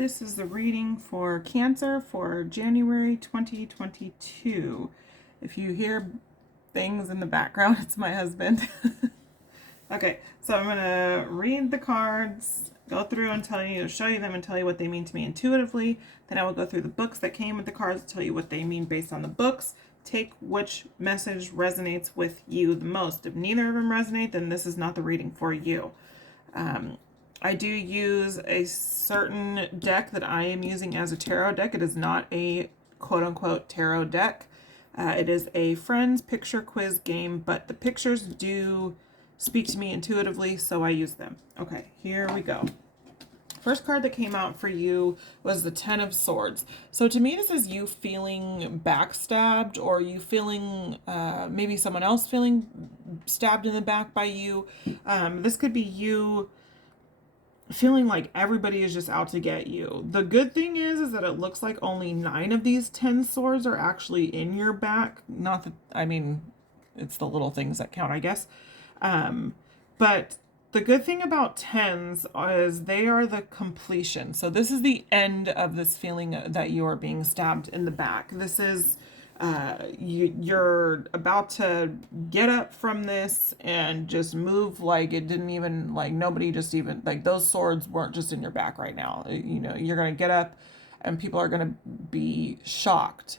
This is the reading for Cancer for January 2022. If you hear things in the background, it's my husband. Okay, so I'm going to read the cards, go through and show you them and tell you what they mean to me intuitively. Then I will go through the books that came with the cards, tell you what they mean based on the books. Take which message resonates with you the most. If neither of them resonate, then this is not the reading for you. I do use a certain deck that I am using as a tarot deck. It is not a quote-unquote tarot deck. It is a friend's picture quiz game, but the pictures do speak to me intuitively, so I use them. Okay, here we go. First card that came out for you was the Ten of Swords. So to me, this is you feeling backstabbed, or you feeling, maybe someone else feeling stabbed in the back by you. This could be you feeling like everybody is just out to get you. The good thing is that it looks like only 9 of these 10 swords are actually in your back. Not that, I mean, it's the little things that count, I guess. But the good thing about 10s is they are the completion. So this is the end of this feeling that you are being stabbed in the back. This is you're about to get up from this and just move like it didn't even, like nobody just even, like those swords weren't just in your back right now. You know, you're going to get up and people are going to be shocked.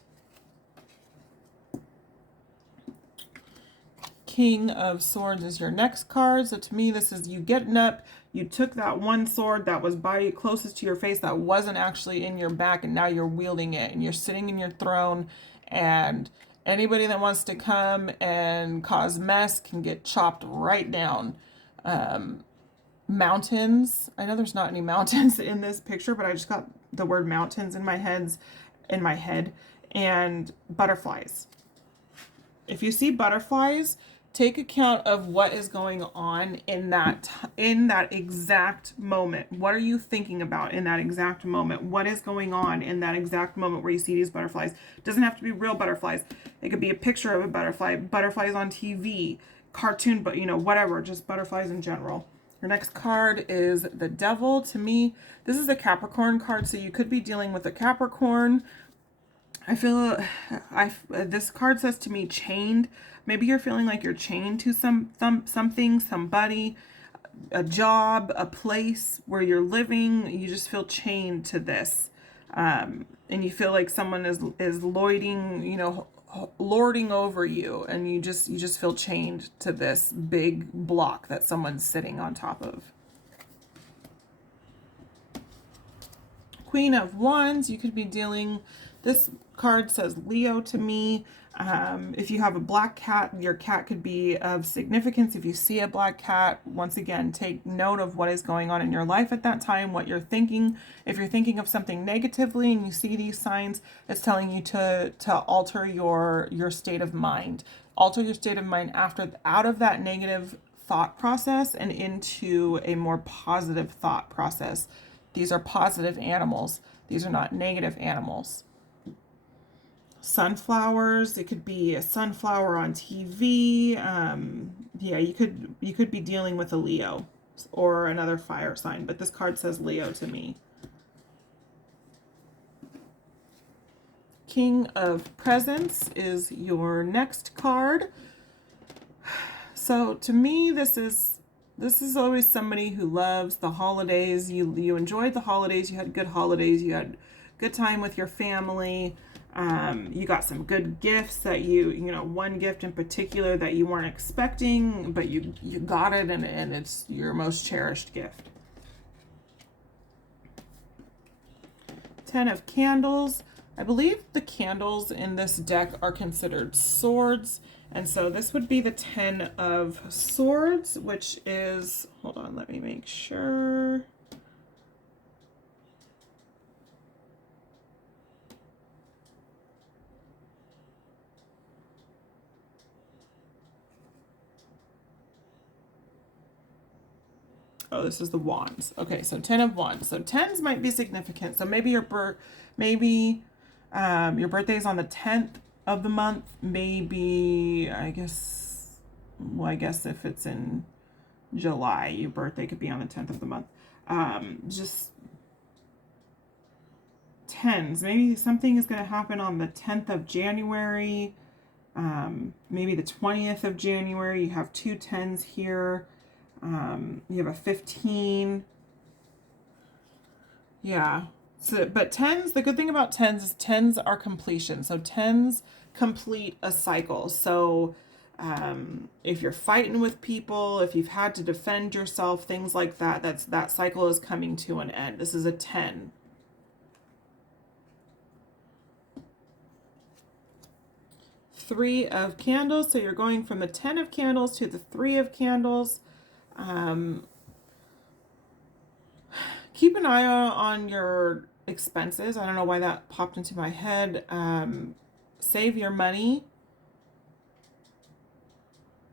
King of Swords is your next card. So to me, this is you getting up. You took that one sword that was by closest to your face that wasn't actually in your back, and now you're wielding it and you're sitting in your throne, and anybody that wants to come and cause mess can get chopped right down. Mountains. I know there's not any mountains in this picture, but I just got the word mountains in my head, and butterflies. If you see butterflies, take account of what is going on in that exact moment. What are you thinking about in that exact moment? What is going on in that exact moment where you see these butterflies? It doesn't have to be real butterflies. It could be a picture of a butterfly, butterflies on TV, cartoon, but whatever, just butterflies in general. Your next card is the Devil. To me, this is a Capricorn card, so you could be dealing with a Capricorn. I feel this card says to me chained. Maybe you're feeling like you're chained to something, somebody, a job, a place where you're living. You just feel chained to this, and you feel like someone is lording over you, and you just feel chained to this big block that someone's sitting on top of. Queen of Wands, you could be dealing. This card says Leo to me. If you have a black cat, your cat could be of significance. If you see a black cat, once again, take note of what is going on in your life at that time, what you're thinking. If you're thinking of something negatively and you see these signs, it's telling you to alter your state of mind. Alter your state of mind out of that negative thought process and into a more positive thought process. These are positive animals. These are not negative animals. Sunflowers, it could be a sunflower on TV. Yeah, you could be dealing with a Leo or another fire sign, but this card says Leo to me. King of Presents is your next card. So to me, this is always somebody who loves the holidays. You enjoyed the holidays. You had good holidays. You had good time with your family. You got some good gifts that one gift in particular that you weren't expecting, but you got it, and it's your most cherished gift. 10 of Candles. I believe the candles in this deck are considered swords, and so this would be the 10 of Swords, which is, hold on, let me make sure. Oh, this is the Wands. Okay, so 10 of Wands. So 10s might be significant. So maybe your birthday is on the 10th of the month. Maybe, I guess if it's in July, your birthday could be on the 10th of the month. Just tens. Maybe something is going to happen on the 10th of January, maybe the 20th of January. You have two tens here. You have a 15. Yeah. So, but tens, the good thing about tens is tens are completion. So tens complete a cycle. So if you're fighting with people, if you've had to defend yourself, things like that, that cycle is coming to an end. This is a 10. Three of candles. So you're going from the 10 of candles to the 3 of candles. Keep an eye on your expenses. I don't know why that popped into my head. Save your money.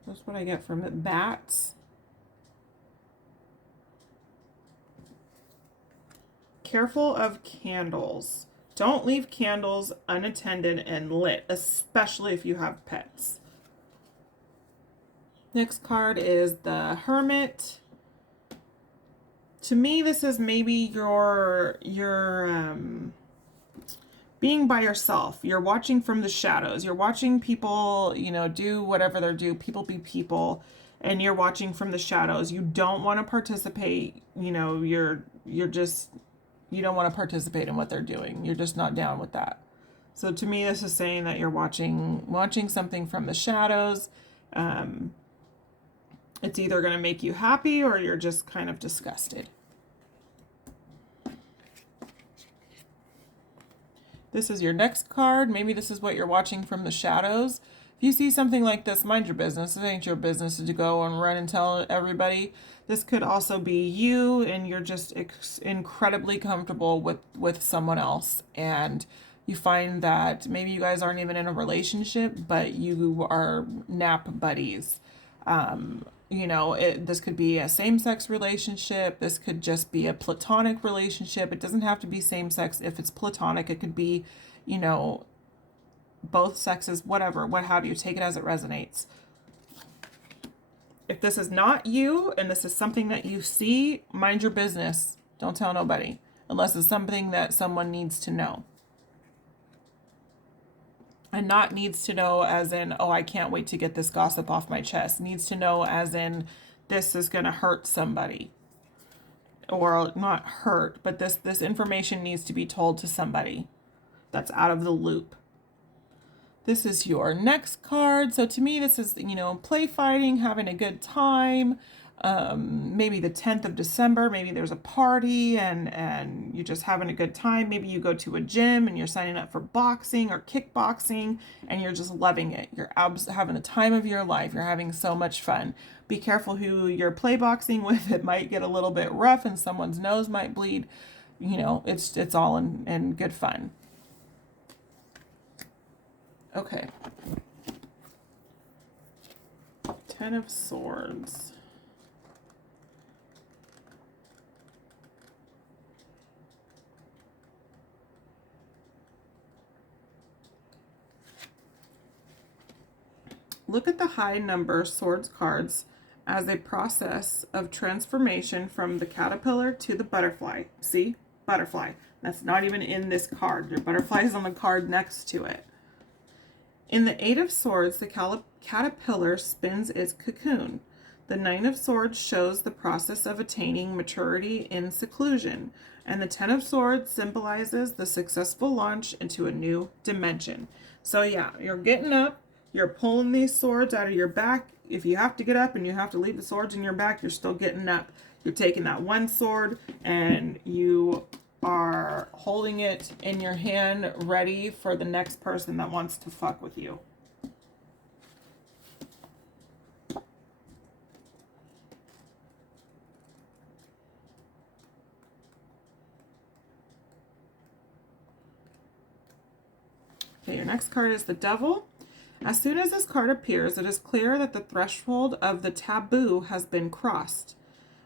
That's what I get from it. Bats. Careful of candles. Don't leave candles unattended and lit, especially if you have pets. Next card is the Hermit. To me, this is maybe your being by yourself. You're watching from the shadows. You're watching people, do whatever they're doing. People be people, and you're watching from the shadows. You don't want to participate. You don't want to participate in what they're doing. You're just not down with that. So to me, this is saying that you're watching something from the shadows. It's either going to make you happy or you're just kind of disgusted. This is your next card. Maybe this is what you're watching from the shadows. If you see something like this, mind your business. It ain't your business to go and run and tell everybody. This could also be you, and you're just incredibly comfortable with someone else. And you find that maybe you guys aren't even in a relationship, but you are nap buddies. This could be a same-sex relationship. This could just be a platonic relationship. It doesn't have to be same-sex if it's platonic. It could be, both sexes, whatever, what have you. Take it as it resonates. If this is not you and this is something that you see, mind your business. Don't tell nobody unless it's something that someone needs to know. And not needs to know as in, oh, I can't wait to get this gossip off my chest. Needs to know as in, this is going to hurt somebody. Or not hurt, but this information needs to be told to somebody that's out of the loop. This is your next card. So to me, this is, play fighting, having a good time. Maybe the 10th of December, maybe there's a party and you're just having a good time. Maybe you go to a gym and you're signing up for boxing or kickboxing and you're just loving it. You're having the time of your life. You're having so much fun. Be careful who you're play boxing with. It might get a little bit rough and someone's nose might bleed. It's all in good fun. Okay. 10 of Swords. Look at the high number Swords cards as a process of transformation from the caterpillar to the butterfly. See? Butterfly. That's not even in this card. Your butterfly is on the card next to it. In the 8 of Swords, the caterpillar spins its cocoon. The 9 of Swords shows the process of attaining maturity in seclusion. And the 10 of Swords symbolizes the successful launch into a new dimension. So yeah, you're getting up. You're pulling these swords out of your back. If you have to get up and you have to leave the swords in your back, you're still getting up. You're taking that one sword and you are holding it in your hand, ready for the next person that wants to fuck with you. Okay, your next card is the Devil. As soon as this card appears, it is clear that the threshold of the taboo has been crossed.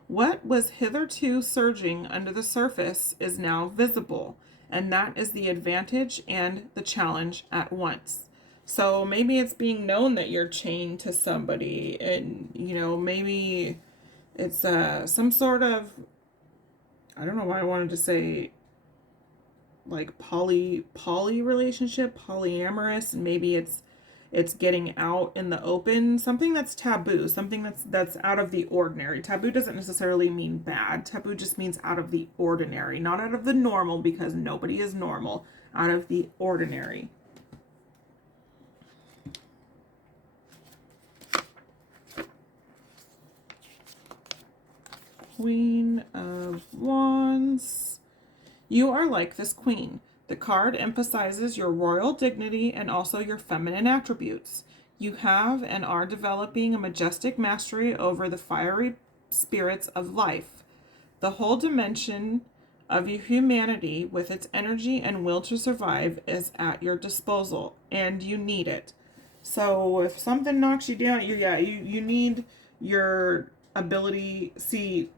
What was hitherto surging under the surface is now visible, and that is the advantage and the challenge at once. So maybe it's being known that you're chained to somebody, and maybe it's some sort of, I don't know why I wanted to say like poly relationship, polyamorous, and maybe it's getting out in the open, something that's taboo, something that's out of the ordinary. Taboo doesn't necessarily mean bad. Taboo just means out of the ordinary, not out of the normal, because nobody is normal. Out of the ordinary. Queen of Wands. You are like this queen. The card emphasizes your royal dignity and also your feminine attributes. You have and are developing a majestic mastery over the fiery spirits of life. The whole dimension of your humanity, with its energy and will to survive, is at your disposal, and you need it. So if something knocks you down, you need your ability. See,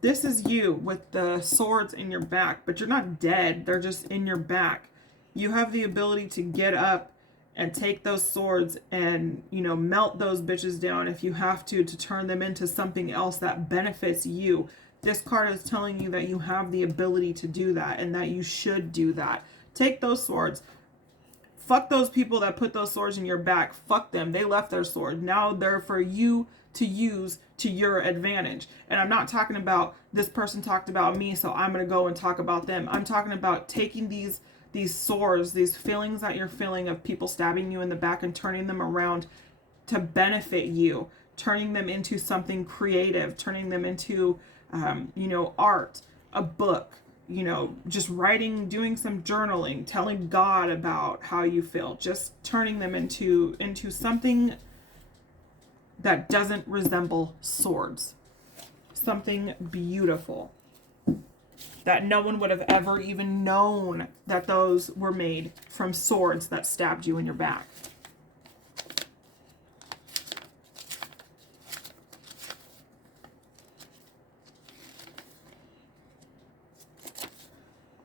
this is you with the swords in your back, but you're not dead. They're just in your back. You have the ability to get up and take those swords and, melt those bitches down if you have to turn them into something else that benefits you. This card is telling you that you have the ability to do that and that you should do that. Take those swords. Fuck those people that put those swords in your back. Fuck them. They left their sword. Now they're for you to use to your advantage. And I'm not talking about this person talked about me, so I'm going to go and talk about them. I'm talking about taking these swords, these feelings that you're feeling of people stabbing you in the back, and turning them around to benefit you, turning them into something creative, turning them into, art, a book, just writing, doing some journaling, telling God about how you feel, just turning them into something that doesn't resemble swords. Something beautiful. That no one would have ever even known that those were made from swords that stabbed you in your back.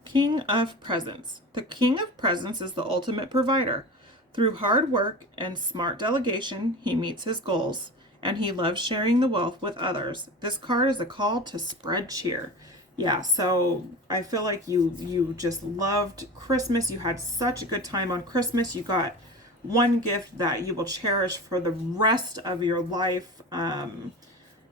King of Presents. The King of Presents is the ultimate provider. Through hard work and smart delegation, he meets his goals, and he loves sharing the wealth with others. This card is a call to spread cheer. Yeah, so I feel like you just loved Christmas. You had such a good time on Christmas. You got one gift that you will cherish for the rest of your life.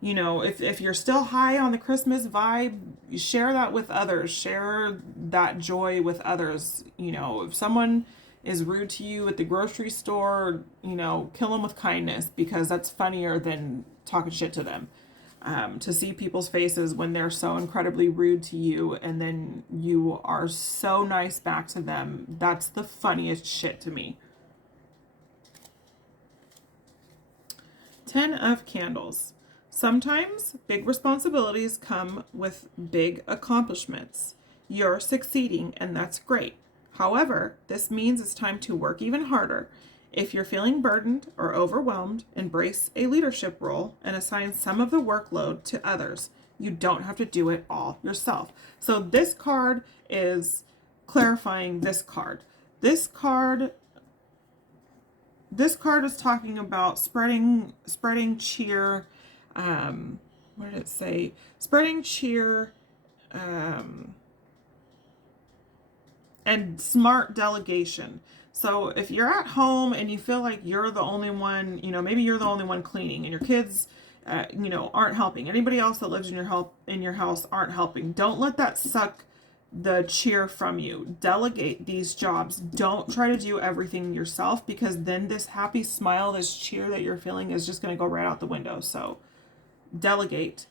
If you're still high on the Christmas vibe, share that with others. Share that joy with others. If someone is rude to you at the grocery store, kill them with kindness, because that's funnier than talking shit to them. To see people's faces when they're so incredibly rude to you and then you are so nice back to them, that's the funniest shit to me. 10 of Candles. Sometimes big responsibilities come with big accomplishments. You're succeeding, and that's great. However, this means it's time to work even harder. If you're feeling burdened or overwhelmed, embrace a leadership role and assign some of the workload to others. You don't have to do it all yourself. So this card is clarifying this card. This card is talking about spreading cheer. What did it say? Spreading cheer, and smart delegation. So if you're at home and you feel like you're the only one, maybe you're the only one cleaning and your kids, aren't helping. Anybody else that lives in your house aren't helping. Don't let that suck the cheer from you. Delegate these jobs. Don't try to do everything yourself, because then this happy smile, this cheer that you're feeling is just going to go right out the window. So delegate.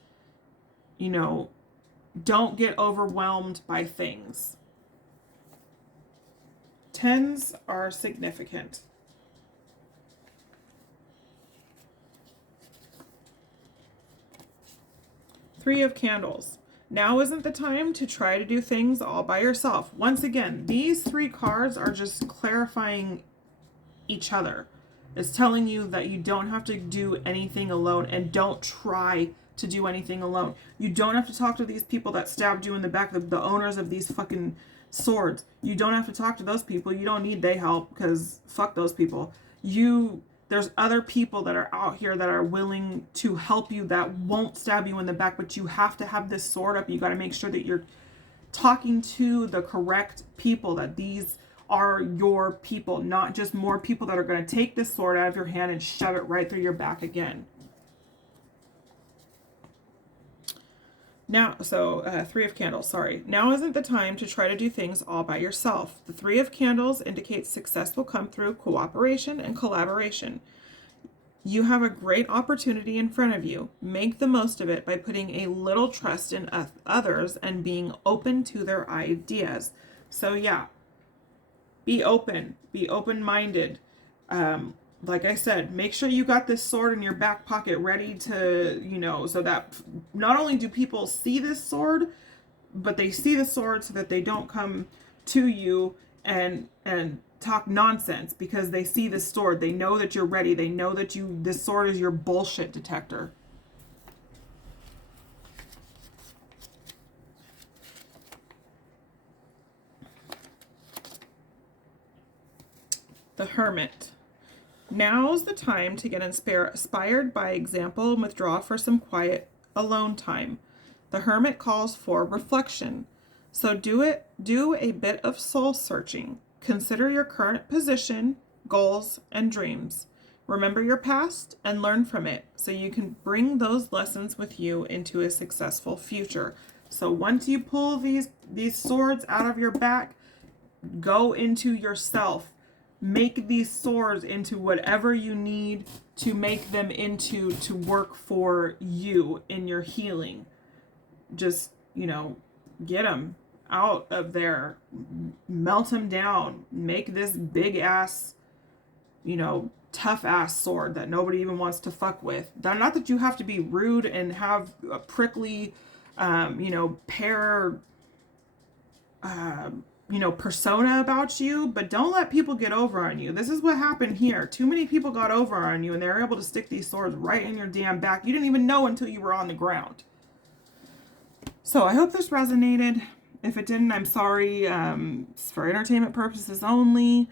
Don't get overwhelmed by things. 10s are significant. 3 of Candles. Now isn't the time to try to do things all by yourself. Once again, these 3 cards are just clarifying each other. It's telling you that you don't have to do anything alone, and don't try to do anything alone. You don't have to talk to these people that stabbed you in the back, the owners of these fucking swords. You don't have to talk to those people. You don't need their help, because fuck those people. There's other people that are out here that are willing to help you, that won't stab you in the back, but you have to have this sword up. You got to make sure that you're talking to the correct people, that these are your people, not just more people that are going to take this sword out of your hand and shove it right through your back again. Now, so Three of Candles, sorry. Now isn't the time to try to do things all by yourself. The Three of Candles indicates success will come through cooperation and collaboration. You have a great opportunity in front of you. Make the most of it by putting a little trust in others and being open to their ideas. So yeah, be open-minded. Like I said, make sure you got this sword in your back pocket ready to, you know, so that not only do people see this sword, but they see the sword so that they don't come to you and talk nonsense, because they see the sword. They know that you're ready. They know that this sword is your bullshit detector. The Hermit. Now's the time to get inspired by example and withdraw for some quiet alone time. The Hermit calls for reflection. So do a bit of soul searching. Consider your current position, goals, and dreams. Remember your past and learn from it so you can bring those lessons with you into a successful future. So once you pull these swords out of your back, go into yourself. Make these swords into whatever you need to make them into, to work for you in your healing. Just, you know, get them out of there, melt them down, make this big ass, you know, tough ass sword that nobody even wants to fuck with. Not that you have to be rude and have a prickly, you know, persona about you, but don't let people get over on you. This is what happened here. Too many people got over on you and they were able to stick these swords right in your damn back. You didn't even know until you were on the ground. So I hope this resonated. If it didn't, I'm sorry. It's for entertainment purposes only.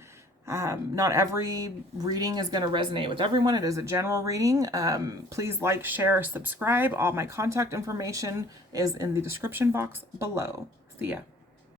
Not every reading is going to resonate with everyone. It is a general reading. Please like, share, subscribe. All my contact information is in the description box below. See ya.